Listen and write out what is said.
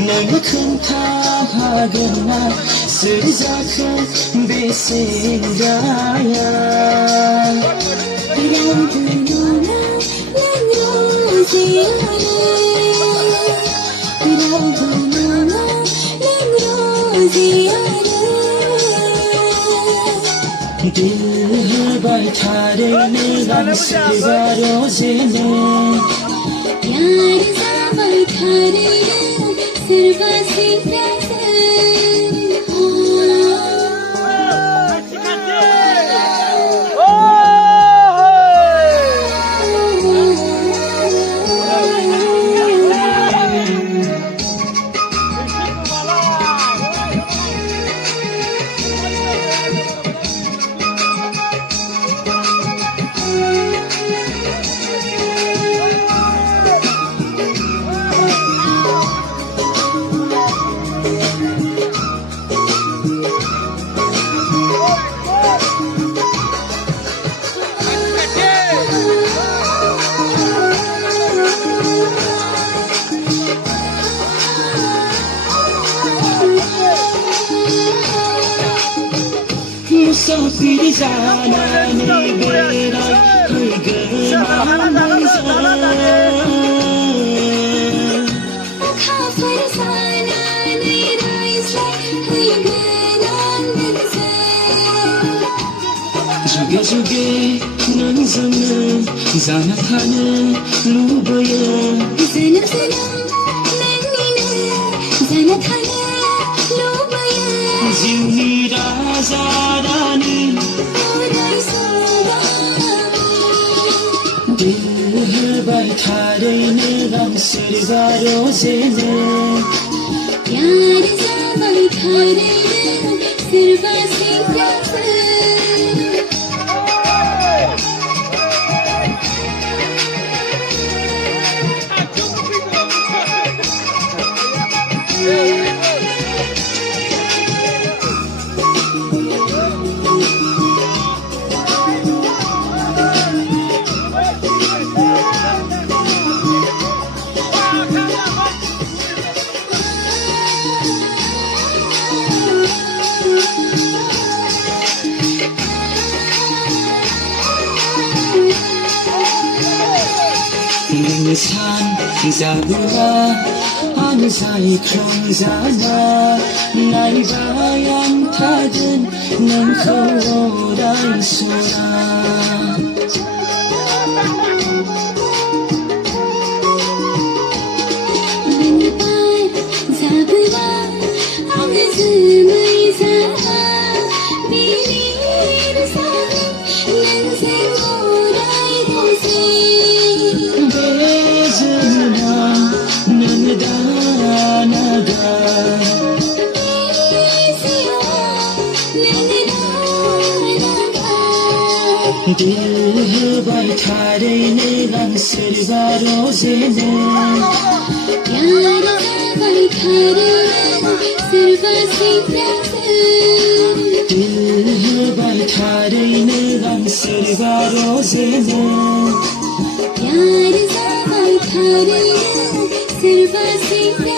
नों खोन्थाहागोनना सोर जाखो बे सेंग्राया रावबो नङा नों रजेयानो रावबो नङा नों रजेयानो दिल होबाय थारैनो गांसेबा रजेनो प्यार जाबाय थारैनो सोरबा सेंग्राजों मुसाफिर जानानै बेरायफैगोन अखाफोर जानानै रायज्लायहैगोन जुगे जुगे नोंजोंनो जाना थानो लुबैयो जोनोम जोनोम नोंनिनो जाना थानो लुबैयो जिउनि राजा दिल होबाय थारैनो गांसेबा रजेनो प्यार जाबाय थारैनो सोरबा सेंग्राजों सान जाबोआ आं जायख्लंजाना नायबाय आं थागोन नोंखौ अराय सना जाबोआ आं जोमै जाना बिलिर जागोन नोंजों अराय रजे दिल होबाय थारैनो गांसेबा रजेनो प्यार जाबाय थारैनो सोरबा सेंग्राजों दिल होबाय थारैनो गांसेबा रजेनो प्यार जाबाय थारैनो सोरबा सेंग्राजों